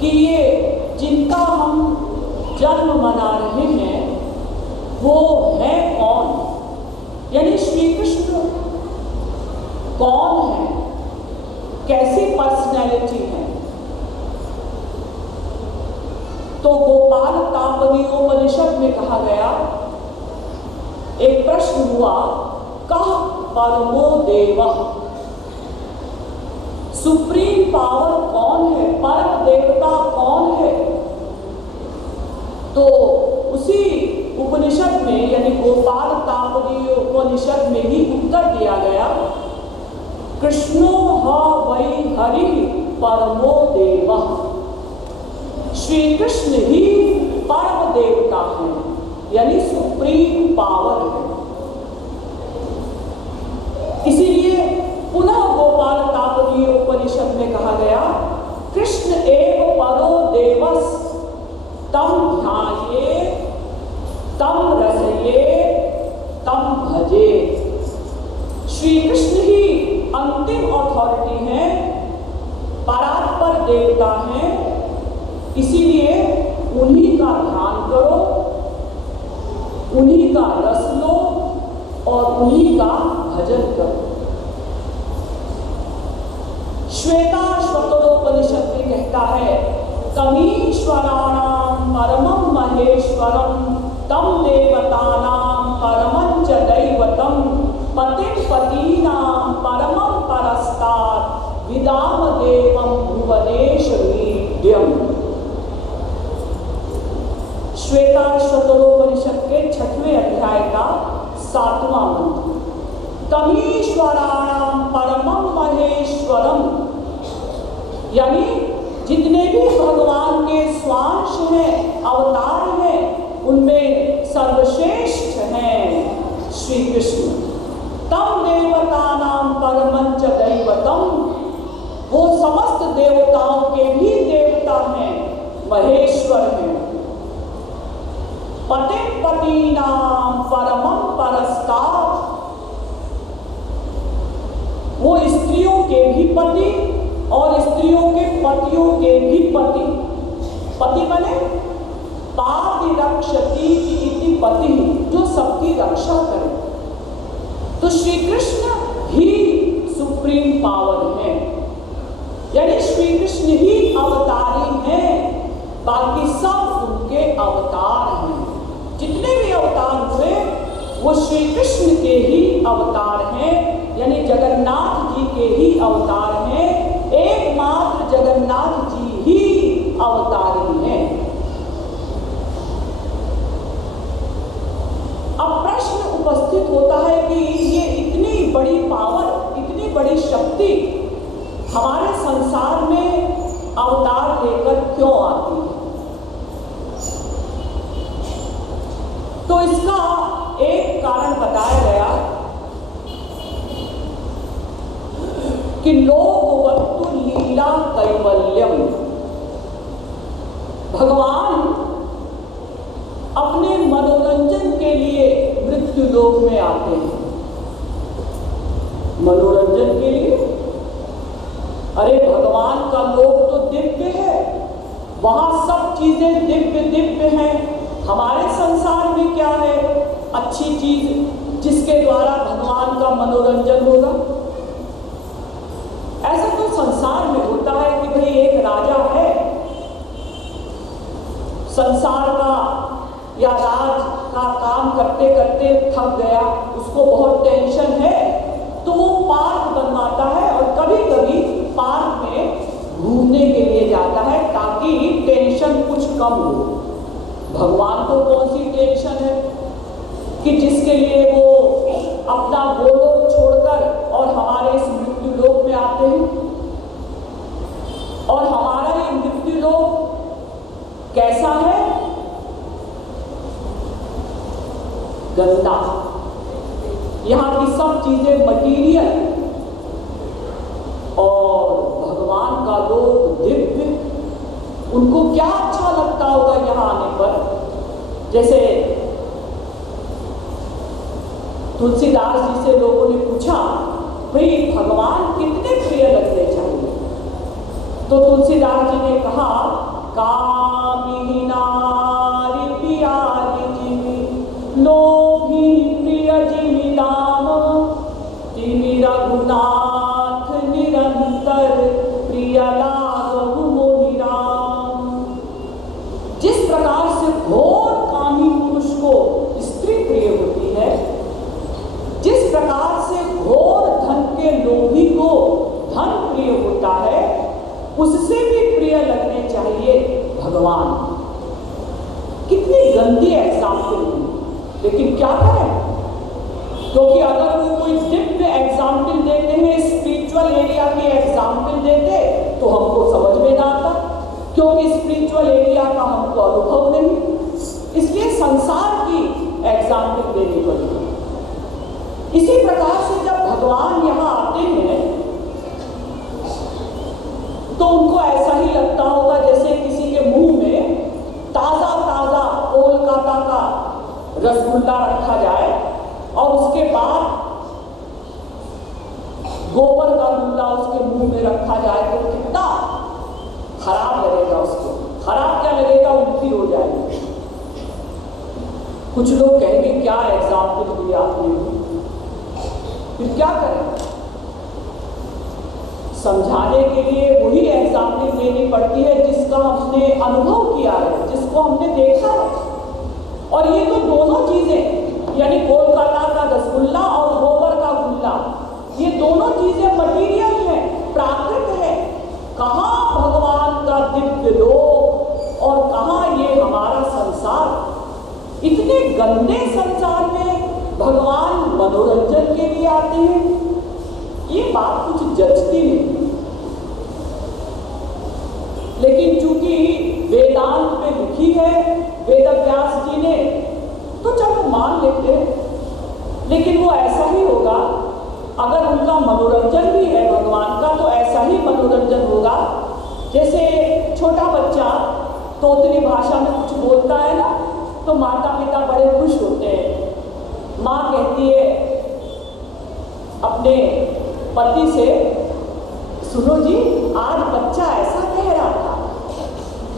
कि ये जिनका हम जन्म मना रहे हैं वो है कौन, यानी श्री कृष्ण कौन है, कैसी पर्सनैलिटी है। तो गोपाल तापनीयोपनिषद में कहा गया, एक प्रश्न हुआ, कह परमो देवः, सुप्रीम पावर कौन है, परम देवता कौन है। तो उसी उपनिषद में यानी गोपाल तापनीयोपनिषद में ही उत्तर दिया गया, कृष्णो ह वै हरि परमो देवः, श्री कृष्ण ही परम देवता है, यानी सुप्रीम पावर है। इसीलिए पुनः गोपाल तापनीयोपनिषद में कहा गया, कृष्ण एव परो देवस् तम ध्याये तम रसये तम भजे। श्री कृष्ण ही अंतिम अथॉरिटी है, परात्पर देवता है, इसीलिए उन्हीं का ध्यान करो, उन्हीं का रस लो और उन्हीं का भजन करो। श्वेताश्वतरोपनिषद में कहता है, तमीश्वराणाम परमं महेश्वरम तम देवतानां परमं च दैवतम पतिं पतीनां परमं परस्तात् विदाम देवं भुवनेश वीड्यम्। श्वेताश्वतरोपनिषद के 6वें अध्याय का 7वां मंत्र, तमीश्वराणाम परमं महेश्वरम, यानी जितने भी भगवान के स्वांश हैं, अवतार हैं, उनमें सर्वश्रेष्ठ हैं श्री कृष्ण। तम देवतानां परमं च दैवतम, वो समस्त देवताओं के भी देवता हैं, महेश्वर हैं। पतिं पतीनां परमं परस्तात्, वो स्त्रियों के भी पति और स्त्रियों के पतियों के भी पति। पति माने पाति रक्षति इति पति, जो सबकी रक्षा करे। तो श्री कृष्ण ही सुप्रीम पावर है, यानी श्री कृष्ण ही अवतारी हैं, बाकी सब उनके अवतार हैं। जितने भी अवतार हुए वो श्री कृष्ण के ही अवतार हैं, यानी जगन्नाथ जी के ही अवतार हैं। एकमात्र जगन्नाथ जी ही अवतारी हैं। अब प्रश्न उपस्थित होता है कि ये इतनी बड़ी पावर, इतनी बड़ी शक्ति हमारे संसार में अवतार लेकर क्यों आती है। तो इसका एक कारण बताया गया कि लोक वस्तु लीला कैवल्यम, भगवान अपने मनोरंजन के लिए मृत्यु लोक में आते हैं। मनोरंजन के लिए, अरे भगवान का लोक तो दिव्य है, वहां सब चीजें दिव्य दिव्य हैं। हमारे संसार में क्या है अच्छी चीज जिसके द्वारा भगवान का मनोरंजन होगा। ऐसा तो संसार में होता है कि भाई एक राजा है, संसार का या राज का काम करते करते थक गया, उसको बहुत टेंशन है, तो वो पार्क बनवाता है और कभी कभी पार्क में घूमने के लिए जाता है ताकि टेंशन कुछ कम हो। भगवान को कौन सी टेंशन है कि जिसके लिए वो अपना गोलोक छोड़कर और हमारे इस मृत्यु लोक में आते हैं। और हमारा ये मृत्यु लोक कैसा है, गंदा। यहाँ की सब चीजें मटीरियल और भगवान का लोक दिव्य। उनको क्या अच्छा लगता होगा यहाँ आने पर। जैसे तुलसीदास जी से लोगों ने पूछा, भाई भगवान कितने प्रिय लगने चाहिए। तो तुलसीदास जी ने कहा, कामिनी नारी प्यारी जिमि लोभी प्रिय जिमि दाम, तिमि रघुनाथ निरंतर प्रिय लागहु मोहि राम। जिस प्रकार से घोर कामी पुरुष को स्त्री प्रिय होती है, जिस प्रकार से घोर धन के लोभी को धन प्रिय होता है, उससे भी प्रिय लगने चाहिए भगवान। कितनी गंदी एग्जाम्पल, लेकिन क्या करें, क्योंकि अगर वो कोई दिव्य एग्जाम्पल देते हैं, स्पिरिचुअल एरिया की एग्जाम्पल देते, तो हमको समझ में ना आता, क्योंकि स्पिरिचुअल एरिया का हमको अनुभव नहीं, इसलिए संसार की एग्जाम्पल देनी पड़ती। इसी प्रकार से जब भगवान यहाँ आते हैं तो उनको ऐसा ही लगता होगा जैसे किसी के मुंह में ताजा ताजा कोलकाता का रसगुल्ला रखा जाए और उसके बाद गोबर का गुल्ला उसके मुंह में रखा जाए, तो कितना खराब लगेगा उसको। खराब क्या लगेगा, उल्टी हो जाएगी। कुछ लोग कहेंगे क्या एग्जाम्पल दिया आपने, फिर क्या करें, समझाने के लिए वही एग्जाम्पल देनी पड़ती है जिसका हमने अनुभव किया है, जिसको हमने देखा है। और ये तो दोनों चीजें, यानी कोलकाता का रसगुल्ला और गोबर का गुल्ला, ये दोनों चीजें मटीरियल है, प्राकृत है। कहाँ भगवान का दिव्य लोक और कहाँ ये हमारा संसार। इतने गंदे संसार में भगवान मनोरंजन के लिए आते हैं, ये बात कुछ जचती नहीं। लेकिन चूंकि वेदांत में लिखी है वेदव्यास जी ने, तो चलो मान लेते हैं। लेकिन वो ऐसा ही होगा, अगर उनका मनोरंजन भी है भगवान का, तो ऐसा ही मनोरंजन होगा जैसे छोटा बच्चा तोतली भाषा में कुछ बोलता है ना, तो माता पिता बड़े खुश होते हैं। माँ कहती है अपने पति से, सुनो जी, आज बच्चा ऐसा कह रहा था,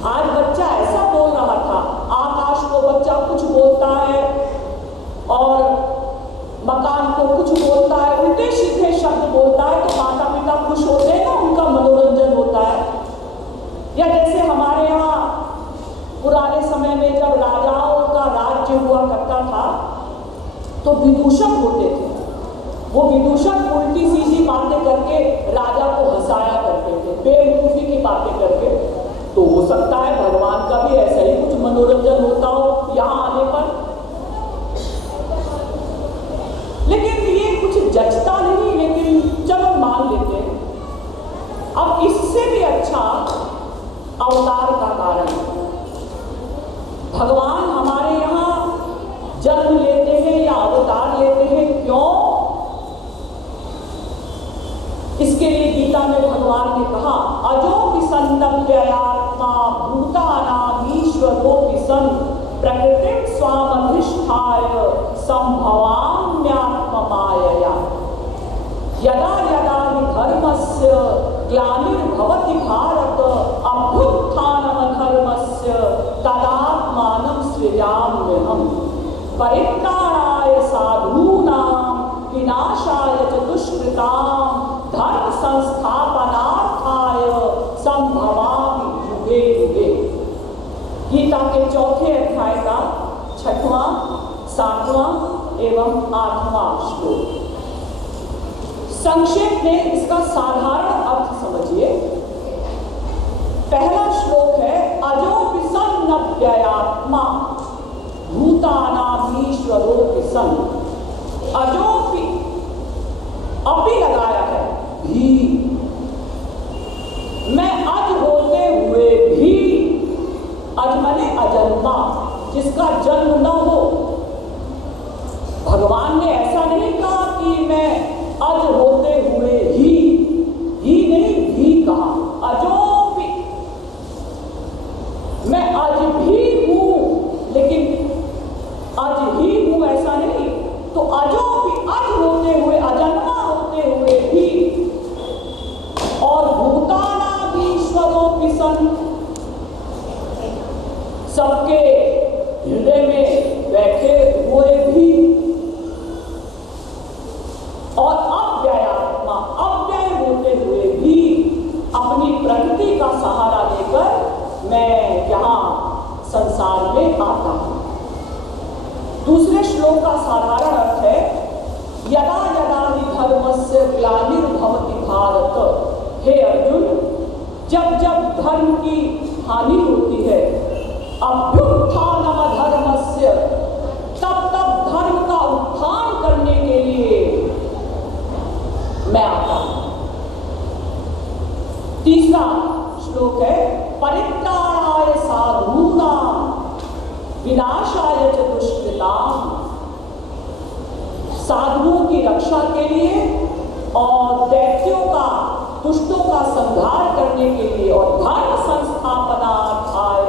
आज बच्चा ऐसा बोल रहा था। आकाश को बच्चा कुछ बोलता है और मकान को कुछ बोलता है, उल्टे सीधे शब्द बोलता है, तो माता पिता खुश होते हैं ना, उनका मनोरंजन होता है। या जैसे हमारे यहाँ पुराने समय में जब राजाओं का राज्य हुआ करता था, तो विदूषक होते थे। वो विदूषक उल्टी सीधी बातें करके राजा को हंसाया करते थे, बेवकूफी की बातें करके। तो हो सकता है भगवान का भी ऐसा ही कुछ मनोरंजन होता हो यहाँ आने पर। लेकिन ये कुछ जचता नहीं, लेकिन चलो मान लेते हैं। अब इससे भी अच्छा अवतार का कारण, भगवान हमारे यहाँ जन्म लेते हैं या अवतार लेते हैं, क्यों? इसके लिए गीता में भगवान ने कहा, अजो विसन्नव्ययात्मा भूतानामीश्वरोऽपि सन् प्रकृतिं स्वामधिष्ठाय संभवाम्यात्ममायया यदा यदा हि धर्मस्य ग्लानिर्भवति भारत अभ्युत्थानमधर्मस्य तदात्मानं सृजाम्यहम् परित्राणाय साधूनां विनाशाय च दुष्कृतां धर्म संस्थापनार्थाय संभवामि युगे युगे। गीता के चौथे अध्याय का 6वां, 7वां एवं 8वां श्लोक। संक्षेप में इसका साधारण अर्थ समझिए। पहला श्लोक है, अजो विसन्नव्ययात्मा भूतानामीश्वरोऽपि सन्। अजोपि, अपि लगाया है, भी। मैं अज होते हुए भी, अज माने अजन्मा, जिसका जन्म न हो। भगवान ने ऐसा नहीं कहा कि मैं अज होते हुए ही नहीं, भी कहा। अजोपि, मैं आज भी हूं, लेकिन आज ही हूं ऐसा नहीं। तो अजो भी, अज होते हुए, अजन्मा होते हुए भी सबके हृदय में बैठे हुए भी और अव्ययात्मा, अव्यय होते हुए भी अपनी प्रकृति का सहारा लेकर मैं यहाँ संसार में आता हूँ। दूसरे श्लोक का साधारण अर्थ है, यदा यदा हि धर्मस्य ग्लानिर्भवति भारत। हे अर्जुन, जब जब धर्म की हानि होती है, अभ्युत्थानम धर्मस्य, तब तब धर्म का उत्थान करने के लिए मैं आता हूं। तीसरा श्लोक है, परित्राणाय साधूनां विनाशाय च दुष्कृताम्। साधुओं की रक्षा के लिए और दैत्यों का, दुष्टों का संहार करने के लिए और धर्म संस्थापनार्थाय,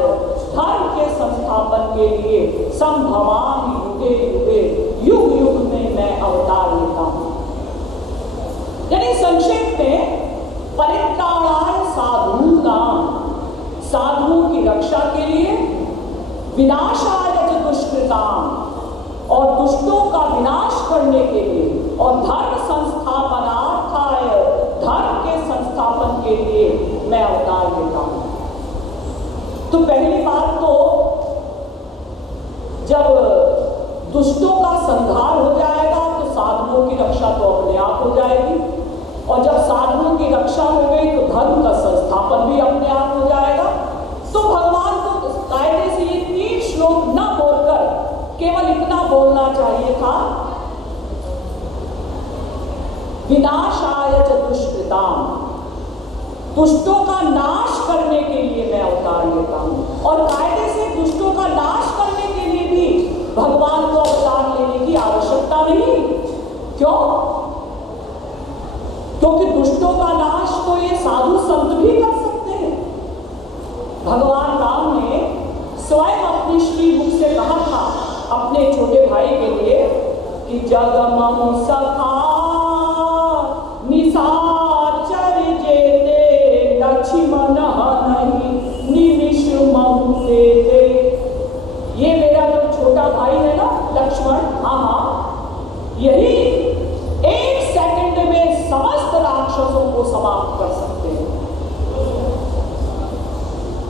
धर्म के संस्थापन के लिए संभवामि युगे युगे, युग युग में मैं अवतार लेता हूं। यानी संक्षेप में, परित्राणाय साधूनां, साधुओं की रक्षा के लिए, विनाशाय च दुष्कृताम्, और दुष्टों का विनाश करने के लिए, और धर्म संस्थापनार्थाय, धर्म के संस्थापन के लिए मैं अवतार लेता हूं। तो पहली बात तो, जब दुष्टों का संहार हो जाएगा तो साधुओं की रक्षा तो अपने आप हो जाएगी, और जब साधुओं की रक्षा हो गई तो धर्म का संस्थापन भी अपने आप हो जाएगा। तो भगवान को कायदे से ये 3 श्लोक न बोलकर केवल इतना बोलना चाहिए था, विनाशाय च दुष्कृताम्, दुष्टों का नाश करने के लिए मैं अवतार लेता हूं। और कायदे से दुष्टों का नाश करने के लिए भी भगवान को अवतार लेने की आवश्यकता नहीं। क्यों? क्योंकि दुष्टों का नाश तो ये साधु संत भी कर सकते हैं। भगवान राम ने स्वयं अपनी श्री मुख से कहा था अपने छोटे भाई के लिए कि जगमहु सखा निशाचर जेते, लक्ष्मण नहीं निमिष महु देते। ये मेरा जो छोटा भाई है ना लक्ष्मण, हाँ, यही 1 सेकंड में समस्त राक्षसों को समाप्त कर सकते हैं।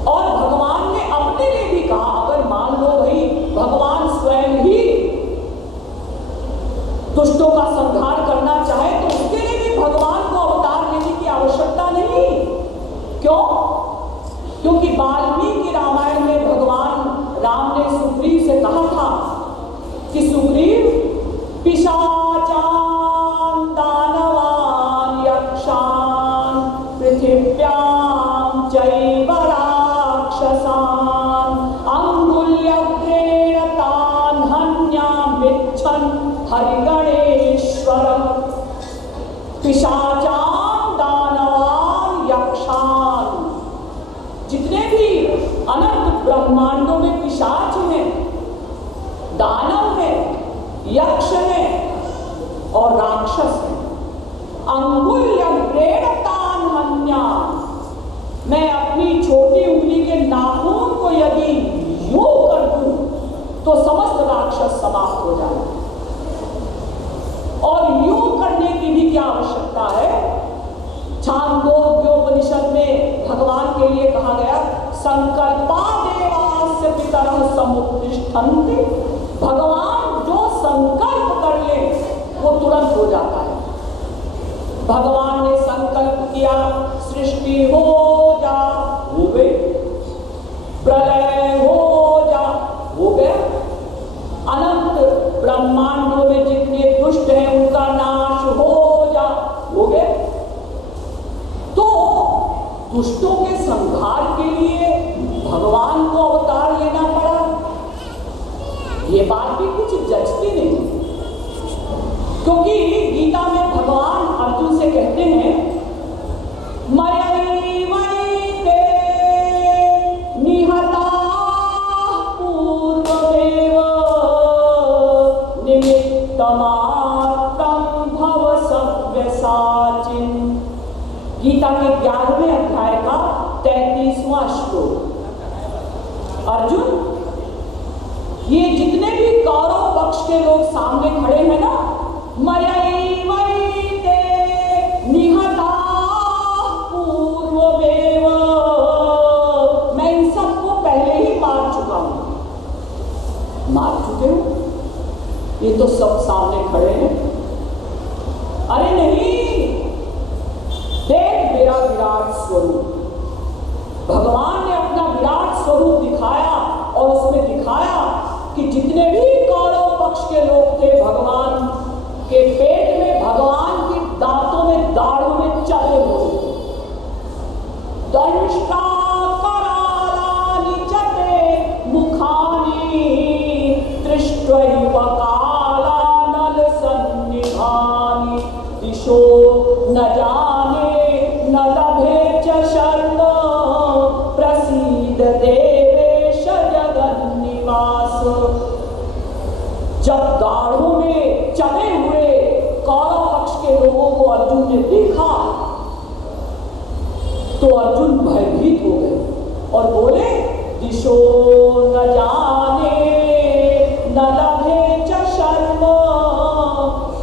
और भगवान ने अपने लिए भी कहा, अगर मान लो भाई भगवान स्वयं ही दुष्टों का संहार करना चाहे तो उसके लिए भी भगवान को अवतार लेने की आवश्यकता नहीं। क्यों? क्योंकि वाल्मीकि रामायण में भगवान राम ने सुग्रीव से कहा था कि सुग्रीव, पिशाचान दानवान यक्षान पृथिव्यां चैव राक्षसान् अंगुल्यग्रेण तान् हन्यामिच्छन् हरिगणेश्वरम्। पिशाचान दानवान यक्षान, जितने भी अनंत ब्रह्मांडों में पिशाच हैं, दानव हैं, यक्ष हैं और राक्षस हैं, अंगुल्यग्रेण तान् हन्याम्, मैं अपनी छोटी उंगली के नाखून को यदि यूं कर दूं तो समस्त राक्षस समाप्त हो जाए। और यूं करने की भी क्या आवश्यकता है? छांदोग्योपनिषद में भगवान के लिए कहा गया, संकल्पा देवास्य पितरः समुत्तिष्ठन्ति। भगवान जो संकल्प कर ले वो तुरंत हो जाता है। भगवान ने संकल्प किया सृष्टि हो जा, हो गई, प्रलय हो जा, हो गया, अनंत ब्रह्मांडों में जितने दुष्ट हैं उनका नाश हो जा, हो गया। तो दुष्टों के संहार के लिए भगवान को अवतार लेना पड़ा, ये बात भी कुछ जचती नहीं। क्योंकि गीता में भगवान अर्जुन से कहते हैं, मयैवैवांसो अर्जुन, ये जितने भी कौरव पक्ष के लोग सामने खड़े हैं ना, मयैवैते निहताः पूर्वमेव, मैं इन सबको पहले ही मार चुका हूं। मार चुके हो? ये तो सब सामने खड़े हैं। अरे नहीं, देख मेरा विराट स्वरूप। भगवान ने अपना विराट स्वरूप दिखाया और उसमें दिखाया कि जितने भी कौरव पक्ष के लोग थे, भगवान के पेट में, भगवान के दांतों में, दाढ़ों में चले हुए। दंष्टा करालानि चते मुखानि दृष्ट्वैव कालानल सन्निधानि, दिशो न जाने न लभे च शरण, प्रसीद देवेश जगन्निवास। जब दाढ़ों में चले हुए कौरव पक्ष के लोगों को अर्जुन ने देखा तो अर्जुन भयभीत हो गए और बोले, दिशो न जाने न लभे च शर्म।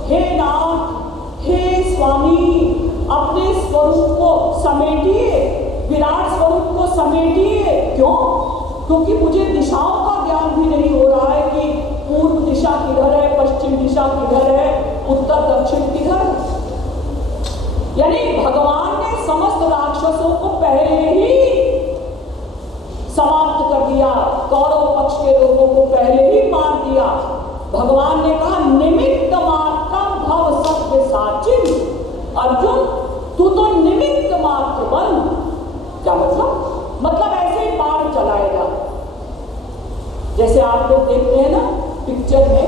हे नाथ, हे स्वामी, अपने स्वरूप को समेटिए, विराट स्वरूप को समेटिए। क्यों? क्योंकि मुझे दिशाओं का ज्ञान भी नहीं हो रहा है कि पूर्व दिशा किधर है, पश्चिम दिशा किधर है, उत्तर दक्षिण किधर। यानी भगवान ने समस्त राक्षसों को पहले ही समाप्त कर दिया, कौरव पक्ष के लोगों को पहले ही मार दिया। भगवान ने कहा, निमित्त मात्रम भव सत्य साचिन। अर्जुन, तू तो निमित्त मात्र बन। क्या मतलब? मतलब ऐसे ही बाण चलाएगा। जैसे आप लोग देखते हैं ना पिक्चर में,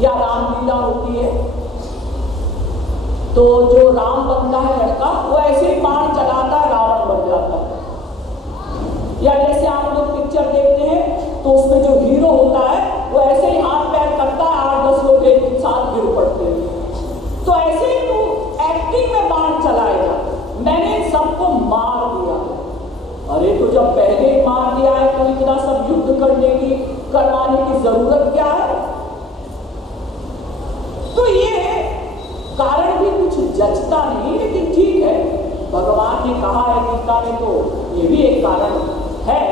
या रामलीला होती है, तो जो राम बनता है लड़का, वो ऐसे ही बाण चलाता है, रावण बन जाता है। या जैसे आप लोग पिक्चर देखते हैं तो उसमें जो हीरो होता है वो ऐसे ही हाथ पैर करता है, 8-10 लोग एक साथ गिर पड़ते हैं। तो ऐसे ही तू एक्टिंग में बाण चलाएगा, मैंने सबको मार दिया। अरे तो जब पहले ही मार दिया है तो इतना सब युद्ध करवाने की जरूरत क्या है? तो ये कारण भी कुछ जचता नहीं, लेकिन ठीक है, भगवान ने कहा है गीता में, तो ये भी एक कारण है।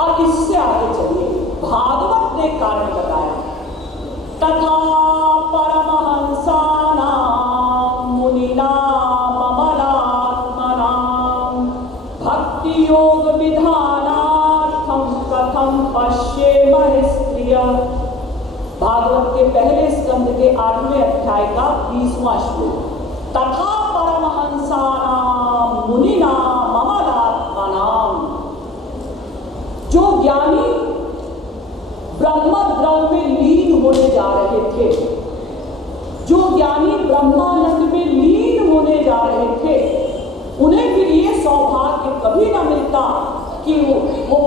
अब इससे आगे चलिए, भागवत ने कारण बताया, तथा परमहंसानां मुनीनां अमलात्मनां भक्ति योग विधानार्थं कथं पश्येमहि स्त्रियः। भागवत के पहले स्कंद के 8वें अध्याय का 20वां श्लोक। तथा परमहंसानां मुनीनां अमलात्मनां, जो ज्ञानी ब्रह्मद्रव में लीन होने जा रहे थे, जो ज्ञानी ब्रह्मानंद में लीन होने जा रहे थे, उन्हें फिर ये सौभाग्य कभी न मिलता कि वो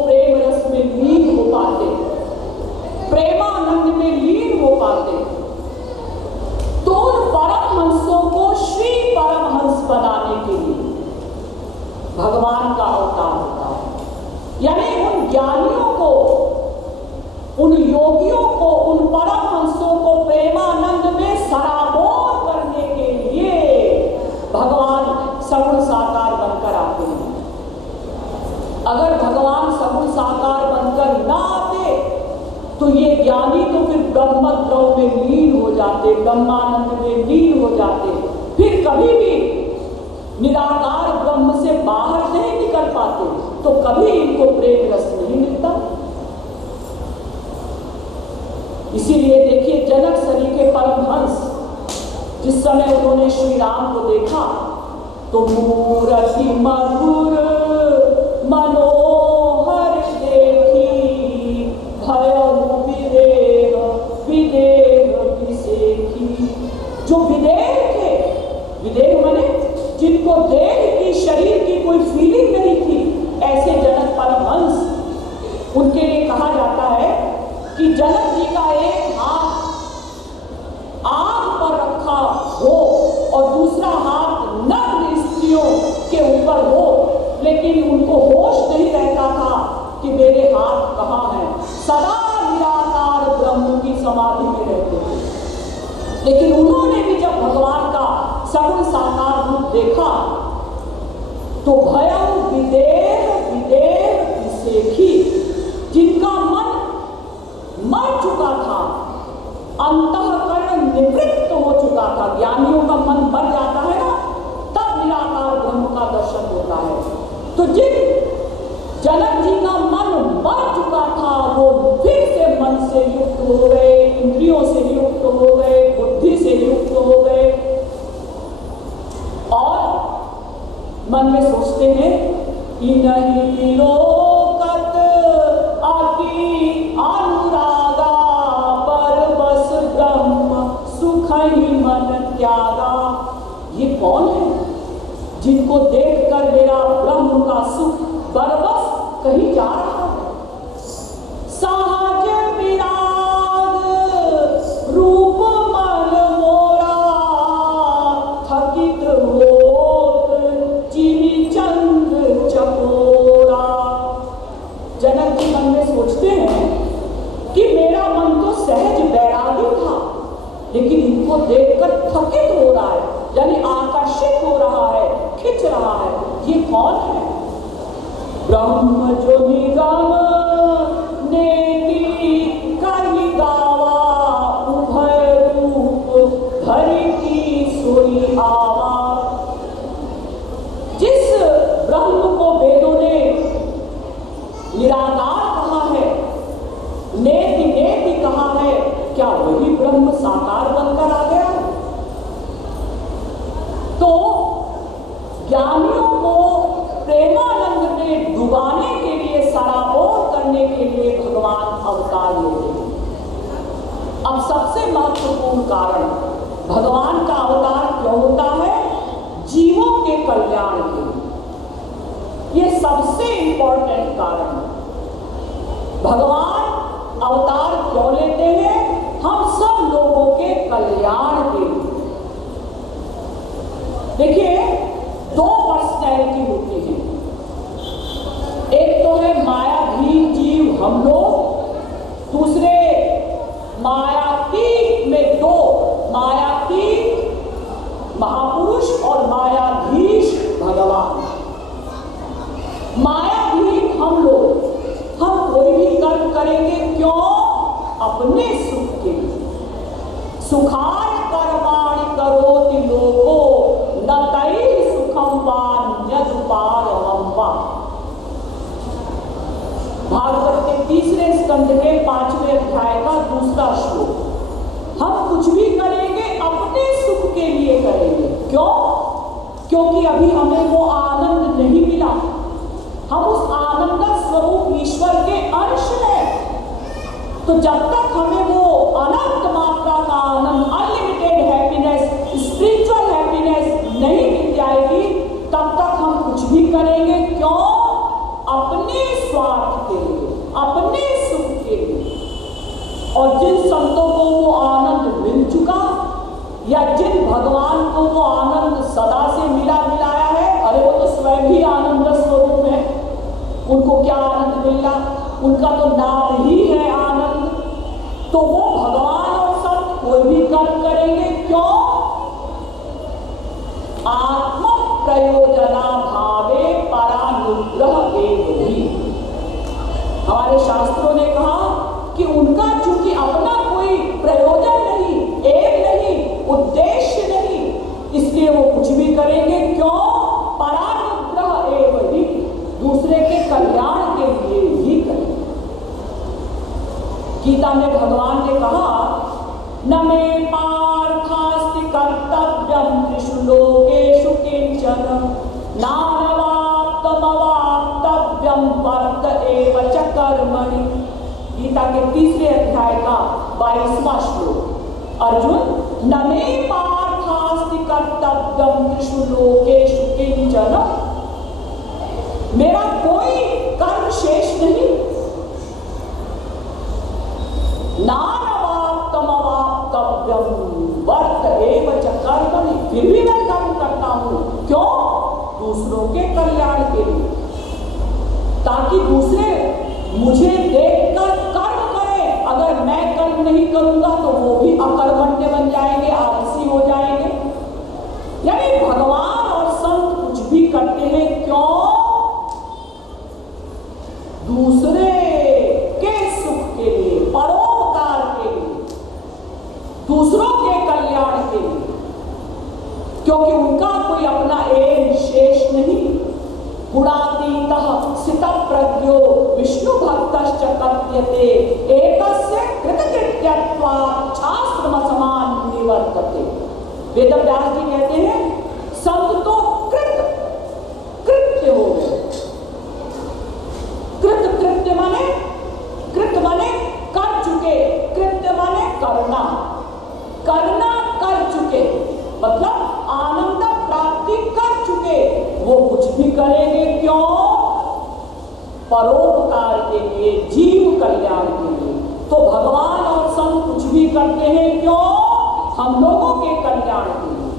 प्रेम रस में लीन हो पाते, प्रेमानंद में लीन हो पाते। तो उन परमहंसों को श्री परमहंस बनाने के लिए भगवान का अवतार होता है। यानी उन ज्ञानियों को, उन योगियों को, उन परमहंसों को प्रेमानंद में सराबोर करने के लिए भगवान सगुण साकार बनकर आते हैं। अगर भगवान सगुण साकार बनकर ना आते तो ये ज्ञानी तो फिर ब्रह्मद्रव में लीन हो जाते, ब्रह्मानंद में लीन हो जाते, फिर कभी भी निराकार ब्रह्म से बाहर नहीं निकल पाते, तो कभी इनको प्रेम रस नहीं मिलता। इसीलिए देखिए, जनक सरीखे परमहंस जिस समय उन्होंने श्री राम को देखा तो मूरति मधुर मनोहर देखी, भयउ विदेह विदेह विसेखी। जो विदेह थे, विदेह माने जिनको देह की, शरीर की कोई फीलिंग नहीं थी, ऐसे जनक परमहंस, उनके लिए कहा जाता है कि जनक जी का एक हाथ आग पर रखा हो और दूसरा हाथ नग्न स्त्रियों के ऊपर हो, देखा तो भयं विदेह विदेह विसेखी, जिनका मन मर चुका था, अंतःकरण निवृत्त हो चुका था। ज्ञानियों का मन मर जाता है ना, तब निराकार ब्रह्म का दर्शन होता है। तो जिन जनक जी का मन मर चुका था, वो फिर से मन से युक्त हो गए, इंद्रियों से युक्त हो गए, बुद्धि से युक्त हो गए और मन में सोचते हैं कि नहीं विलोकत अति अनुरागा, पर बस ब्रह्म सुख ही मन त्यागा। ये कौन है जिनको देखकर मेरा ब्रह्म का सुख बरबस कहीं जा रहा है? सहज विराग रूप मन मोरा, थकित होत चिनी चंद चकोरा। जनक जी मन में सोचते हैं कि मेरा मन तो सहज वैरागी था, लेकिन इनको देखकर थकित हो रहा है, यानी आकर्षित हो रहा है, खिंच रहा है। ये कौन है? ब्रह्म जो निगम नेति कहि गावा, उभय रूप धरि की सोई आवा। जिस ब्रह्म को वेदों ने निराकार कहा है, नेति नेति कहा है, क्या वही ब्रह्म साकार बनकर आ गया? तो ज्ञानियों को प्रेमानंद में डुबाने के लिए, सराबोर करने के लिए भगवान अवतार लेते हैं। अब सबसे महत्वपूर्ण कारण भगवान का अवतार क्यों होता है? जीवों के कल्याण के लिए। ये सबसे इंपॉर्टेंट कारण है। भगवान अवतार क्यों लेते हैं? हम सब लोगों के कल्याण के लिए। देखिए, दो पर्सनैलिटी होती है। एक तो है मायाधीन जीव हम लोग, दूसरे मायातीत में दो, मायातीत महापुरुष और मायाधीश भगवान। मायाधीन हम लोग, हम कोई भी कर्म करेंगे क्यों? अपने सुख के लिए। सुखाय कर्माणि करोति लोको न तैः सुखम वान्यदुपारमं वा। भागवत के 3 स्कंद के 5वें अध्याय का 2रा श्लोक। हम कुछ भी करेंगे अपने सुख के लिए करेंगे। क्यों? क्योंकि अभी हमें वो आनंद नहीं मिला। हम उस आनंद स्वरूप ईश्वर के अंश हैं। तो जब तक हमें वो अनंत मात्रा का आनंद, अनलिमिटेड हैप्पीनेस, स्पिरिचुअल हैप्पीनेस नहीं मिल जाएगी, तब तक हम कुछ भी करेंगे क्यों? अपने स्वार्थ के लिए, अपने सुख के लिए। और जिन संतों को वो आनंद मिल चुका, या जिन भगवान को वो आनंद सदा से मिलाया है, अरे वो तो स्वयं ही आनंद स्वरूप है, उनको क्या आनंद मिलना? उनका तो नाम ही है आनंद। तो वो भगवान और संत कोई भी कर्म करेंगे क्यों? आत्म प्रयोजना भावे परानुग्रह एवं। हमारे शास्त्रों ने कहा कि उनका चूंकि अपना कोई प्रयोजन नहीं, एम नहीं, उद्देश्य नहीं, इसलिए वो कुछ भी करेंगे क्यों? परानुग्रह एवं ही, दूसरे के कल्याण के लिए ही करेंगे। गीता में भगवान ने कहा, न मे पार्थास्ति कर्तव्यम त्रिषु लोकेषु किंचन नानवाप्तमवाप्तव्यम वर्त एव च कर्मणि। गीता के 3 अध्याय का 22वां श्लोक। अर्जुन, न मे पार्थास्ति कर्तव्यम त्रिषु लोकेषु किंचन, मेरा कोई कर्म शेष नहीं। नानवाप्तमवाप्तव्यम वर्त एव च कर्मणि, फिर भी मैं कर्म करता हूं। क्यों? दूसरों के कल्याण के लिए, ताकि दूसरे मुझे देखकर कर्म करें। अगर मैं कर्म नहीं करूंगा तो वो भी अकर्मण्य बन जाएंगे, आलसी हो जाएंगे। यानी भगवान और क्यों? दूसरे के सुख के लिए, परोपकार के लिए, दूसरों के कल्याण के लिए, क्योंकि उनका कोई अपना एम शेष नहीं। गुणातीतः स्थितप्रज्ञो विष्णु भक्तश्च कथ्यते एकस्य कृतकृत्यत्वात् शास्त्रमसमान निवर्तते। वेदव्यास जी कहते हैं संत तो कृत्य हो गए। कृत्य माने कर चुके, कृत्य माने करना कर चुके, मतलब आनंद प्राप्ति कर चुके। वो कुछ भी करेंगे क्यों? परोपकार के लिए, जीव कल्याण के लिए। तो भगवान और संत कुछ भी करते हैं क्यों? हम लोगों के कल्याण के लिए।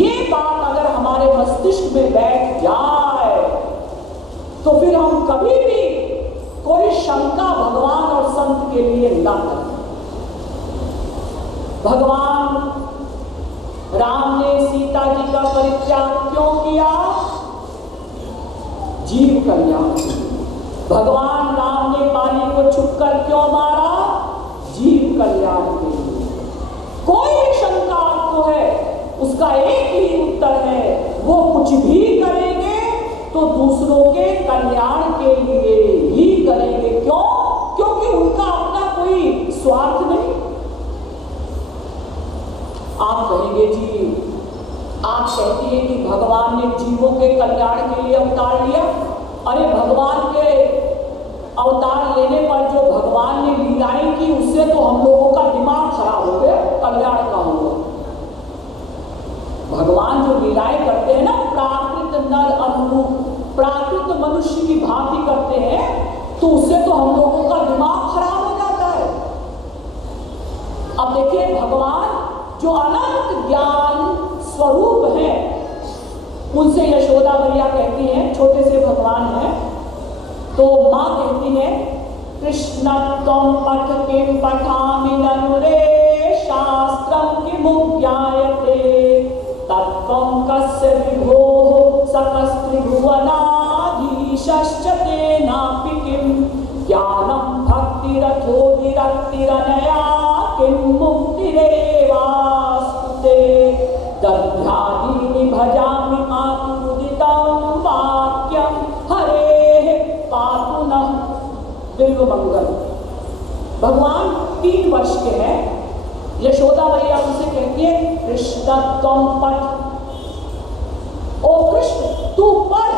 ये बात अगर हमारे मस्तिष्क में बैठ जाए तो फिर हम कभी भी कोई शंका भगवान और संत के लिए ना करें। भगवान राम ने सीता जी का परित्याग क्यों किया? जीव कल्याण के लिए। भगवान राम ने बाली को छुपकर क्यों मारा? जीव कल्याण के लिए। कोई भी शंका आपको है, उसका एक ही उत्तर है, वो कुछ भी करेंगे तो दूसरों के कल्याण के लिए ही करेंगे। क्यों? क्योंकि उनका अपना कोई स्वार्थ नहीं। आप कहेंगे जी, आप कहती हैं कि भगवान ने जीवों के कल्याण के लिए अवतार लिया। अरे भगवान के अवतार लेने पर जो भगवान ने लीलाएं की, उससे तो हम लोगों का दिमाग खराब हो गया, कल्याण का होगा। भगवान जो लीलाएं करते हैं ना, प्राकृत नर अनुरूप, प्राकृत मनुष्य की भांति करते हैं, तो उससे तो हम लोगों का दिमाग खराब हो जाता है। अब देखिए, भगवान जो अनंत ज्ञान स्वरूप है, उनसे यशोदा मैया कहती हैं, छोटे से भगवान हैं, तो माँ कहती है कृष्ण त्वं पठ किं पठामि ननु रे शास्त्रं किमुज्ञायते तत्त्वं कस्य विभोः सकस्त्रिभुवनाधीशश्च तेनापि किं ज्ञानं भक्तिरथो विरक्तिरनया किं मुक्तिरेवास्तु ते दध्यादीनि भजामि मातुरुदितं वाक्यं हरेः पातु नः बिल्वमंगल। भगवान 3 वर्ष के हैं। यशोदा मैया उनसे कहती है कृष्ण त्वं पठ, ओ कृष्ण तू पढ़।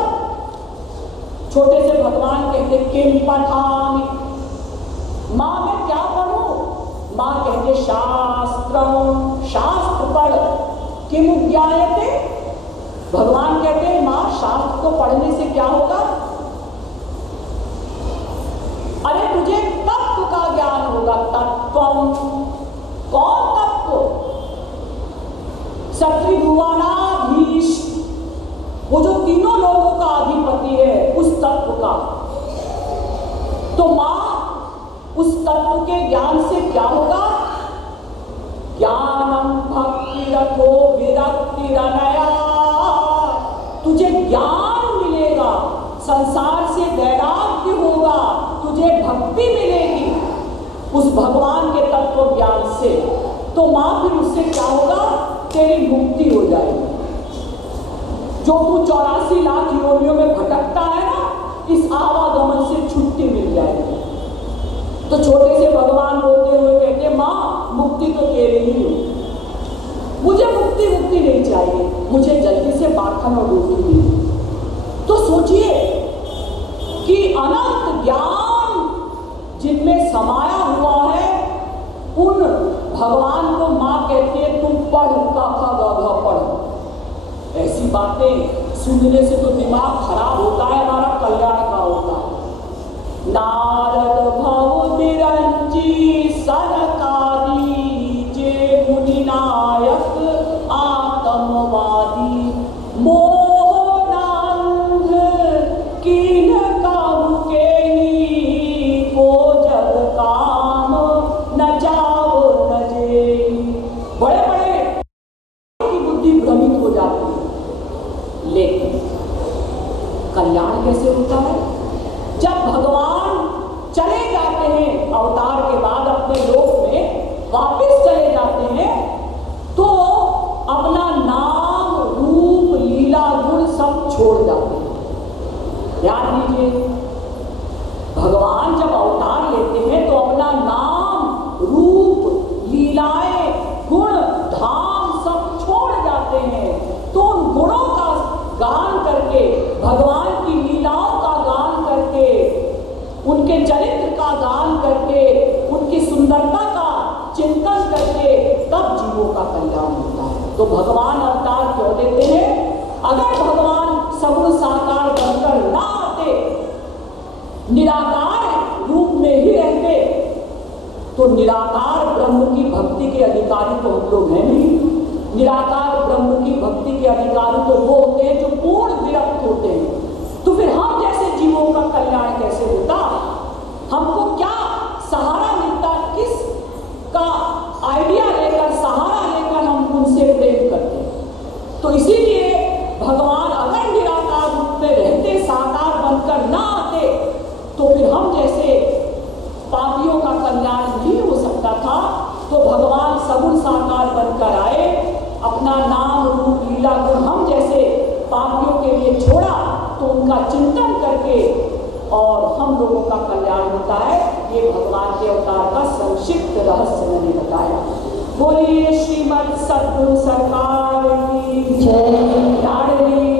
छोटे से भगवान कहते किम पठामि, माँ मैं क्या पढ़ूं? माँ कहते शास्त्रं, शास्त्र पढ़। किम ज्ञायते, भगवान कहते हैं माँ शास्त्र को पढ़ने से क्या होगा? अरे तुझे तत्व का ज्ञान होगा। तत्वम, कौन तत्व? सत्रिभुवनाधीश, वो जो तीनों लोगों का अधिपति है, उस तत्व का। तो मां उस तत्व के ज्ञान से क्या होगा? ज्ञानम भक्तिरथो विरक्तिरनया, तुझे ज्ञान मिलेगा, संसार से वैराग्य होगा, तुझे भक्ति मिलेगी उस भगवान के तत्व ज्ञान से। तो मां फिर उससे क्या होगा? तेरी मुक्ति हो जाएगी। जो तू 84 लाख योनियों में भटकता है ना, इस आवागमन से छुट्टी मिल जाएगी। तो छोटे से भगवान रोते हुए कहते माँ मुक्ति तो तेरी ही हो, मुझे मुक्ति नहीं चाहिए, मुझे जल्दी से माखन और रोटी दे। तो सोचिए कि अनंत ज्ञान जिनमें समाया हुआ है, उन भगवान को माँ कहती है तुम पढ़, का खा गा पढ़। ऐसी बातें सुनने से तो दिमाग खराब होता है, हमारा कल्याण का होता है। नारद भव निरंजी सनकादि जे मुनि नायक आत्मवादी मोहनांध कीन काहू के ही को जग काम न जाओ न जे। बड़े बड़े की बुद्धि भ्रमित हो जाती है, लेकिन कल्याण कैसे होता है? जब भगवान चले जाते हैं अवतार के बाद अपने लोक में वापस चले जाते हैं तो अपना नाम रूप लीला गुण सब छोड़ जाते हैं। याद लीजिए, भगवान जब अवतार लेते हैं तो अपना नाम रूप लीलाएं गुण धाम सब छोड़ जाते हैं। तो उन गुणों का गान करके, भगवान की लीलाओं का गान करके, उनके चरित्र का गान करके, उनकी सुंदरता का चिंतन करके तब जीवों का कल्याण होता है। तो भगवान अवतार क्यों लेते हैं? अगर भगवान सगुण साकार बनकर ना आते, निराकार रूप में ही रहते, तो निराकार ब्रह्म की भक्ति के अधिकारी तो हम लोग हैं नहीं। निराकार ब्रह्म की भक्ति के अधिकारी तो वो होते हैं जो पूर्ण विरक्त होते हैं। तो फिर हम जैसे जीवों का कल्याण कैसे होता? हमको क्या सहारा मिलता? किस का आइडिया लेकर, सहारा लेकर हम उनसे प्रेम करते? तो इसीलिए भगवान अगर निराकार रूप में रहते, साकार बनकर ना आते, तो फिर हम जैसे पापियों का कल्याण नहीं हो सकता था। तो भगवान सगुण साकार बनकर आए, अपना नाम रूप लीला गुण हम जैसे पापियों के लिए छोड़ा, तो उनका चिंतन करके और हम लोगों का कल्याण होता है। ये भगवान के अवतार का संक्षिप्त रहस्य मैंने बताया। बोलिए श्रीमद् सद्गुरु सरकार की जय।